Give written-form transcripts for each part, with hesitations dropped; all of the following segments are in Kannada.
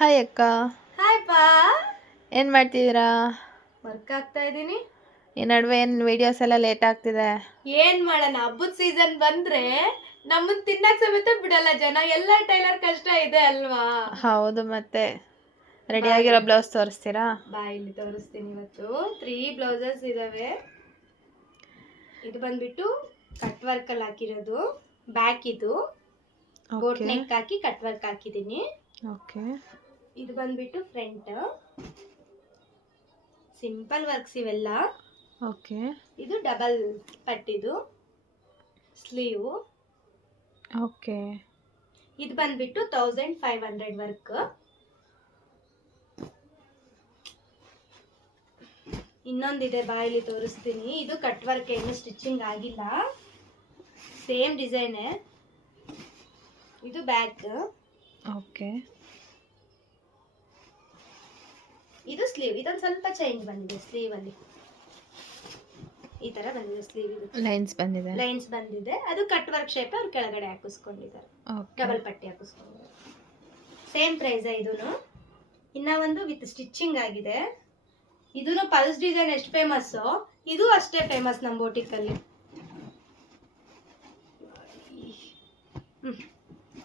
ಹಾಯ್ ಅಕ್ಕ. ಹಾಯ್ ಪಾ. ಏನು ಮಾಡ್ತಿದ್ದೀರಾ? ವರ್ಕ್ ಆಗ್ತಾ ಇದ್ದೀನಿ. ಈ ನಡುವೆ ಏನು ವಿಡಿಯೋಸ್ ಎಲ್ಲ ಲೇಟ್ ಆಗ್ತಿದೆ. ಏನ್ ಮಾಡೋಣ, ಹಬ್ಬದ ಸೀಸನ್ ಬಂದ್ರೆ ನಮ್ಮನ್ನ ತಿನ್ನಕ್ ಸಮೇತ ಬಿಡಲ್ಲ ಜನ. ಎಲ್ಲ ಟೈಲರ್ ಕಷ್ಟ ಇದೆ ಅಲ್ವಾ? ಹೌದು, ಮತ್ತೆ ರೆಡಿ ಆಗಿರೋ ಬ್ಲೌಸ್ ತೋರಿಸ್ತೀರಾ? ಬಾ, ಇಲ್ಲಿ ತೋರಿಸ್ತೀನಿ. ಇವತ್ತು 3 ಬ್ಲೌಸಸ್ ಇದಾವೆ. ಇದು ಬಂದ್ಬಿಟ್ಟು ಕಟ್ ವರ್ಕ್ ಅಲ್ಲಿ ಹಾಕಿರೋದು. ಬ್ಯಾಕ್ ಇದು ಬೋಟ್ ನೆಕ್ ಹಾಕಿ ಕಟ್ ವರ್ಕ್ ಹಾಕಿದೀನಿ. ಓಕೆ. ಇದು ಬಂದ್ಬಿಟ್ಟು ಫ್ರಂಟ್ ಸಿಂಪಲ್ ವರ್ಕ್ಸ್ ಇವೆಲ್ಲ. ಓಕೆ. ಇದು ಡಬಲ್ ಪಟ್ಟಿದು ಸ್ಲೀವ್. ಓಕೆ. ಇದು ಬಂದ್ಬಿಟ್ಟು 1500 ವರ್ಕ್. ಇನ್ನೊಂದಿದೆ, ಬಾಯಲ್ಲಿ ತೋರಿಸ್ತೀನಿ. ಇದು ಕಟ್ ವರ್ಕ್, ಏನು ಸ್ಟಿಚಿಂಗ್ ಆಗಿಲ್ಲ, ಸೇಮ್ ಡಿಸೈನ್. ಇದು ಬ್ಯಾಕ್. ಓಕೆ. ಇದು ಸ್ಲೀವ್. ಇದೊಂದು ಸ್ವಲ್ಪ ಚೇಂಜ್ ಬಂದಿದೆ ಸ್ಲೀವ್ ಅಲ್ಲಿ. ಈ ತರ ಬಂದಿದೆ ಸ್ಲೀವ್. ಇದು ಲೈನ್ಸ್ ಬಂದಿದೆ. ಅದು ಕಟ್ ವರ್ಕ್ ಶೇಪ್ ಅವ್ರು ಕೆಳಗಡೆ ಹಾಕಿಸ್ಕೊಂಡಿದ್ದಾರೆ. ಡಬಲ್ ಪಟ್ಟಿ ಹಾಕಿಸ್ಕೊಂಡಿದ್ದಾರೆ. ಸೇಮ್ ಪ್ರೈಸ್ ಇದೂನು. ಇನ್ನ ಒಂದು ವಿತ್ ಸ್ಟಿಚಿಂಗ್ ಆಗಿದೆ. ಇದೂನು ಪಲ್ಸ್ ಡಿಸೈನ್ ಎಷ್ಟು ಫೇಮಸ್, ಇದು ಅಷ್ಟೇ ಫೇಮಸ್ ನಮ್ಮ ಬೋಟಿಕ್ ಅಲ್ಲಿ.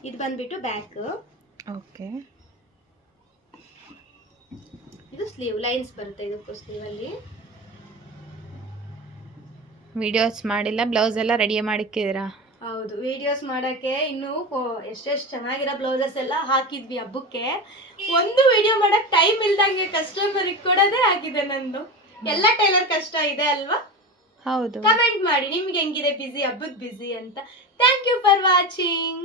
ಇದು ಬಂದ್ಬಿಟ್ಟು ಬ್ಯಾಕ್. ಓಕೆ. ಇದು ಸ್ಲೀವ್, ಲೈನ್ಸ್ ಬರುತ್ತೆ ಇದಕ್ಕೂ ಸ್ಲೀವ್ ಅಲ್ಲಿ. ವಿಡಿಯೋಸ್ ಮಾಡಿಲ್ಲ, ಬ್ಲೌಸ್ ಎಲ್ಲ ರೆಡಿ ಮಾಡಿಕ್ಕಿದ್ದೀರಾ? ಹೌದು, ವಿಡಿಯೋಸ್ ಮಾಡಕ್ಕೆ ಇನ್ನು ಎಷ್ಟೆಷ್ಟು ಚೆನ್ನಾಗಿರೋ ಬ್ಲೌಸಸ್ ಎಲ್ಲ ಹಾಕಿದ್ವಿ ಹಬ್ಬಕ್ಕೆ. ಒಂದು ವಿಡಿಯೋ ಮಾಡಕ್ ಟೈಮ್ ಇಲ್ದಂಗೆ ಕಸ್ಟಮರಿಗೆ ಕೊಡೋದೇ ಆಗಿದೆ ನಂದು. ಎಲ್ಲ ಟೈಲರ್ ಕಷ್ಟ ಇದೆ ಅಲ್ವಾ? ಹೌದು. ಕಮೆಂಟ್ ಮಾಡಿ ನಿಮ್ಗೆ ಹೆಂಗಿದೆ ಬಿಸಿ, ಹಬ್ಬದ ಬಿಸಿ ಅಂತ. Thank you for watching.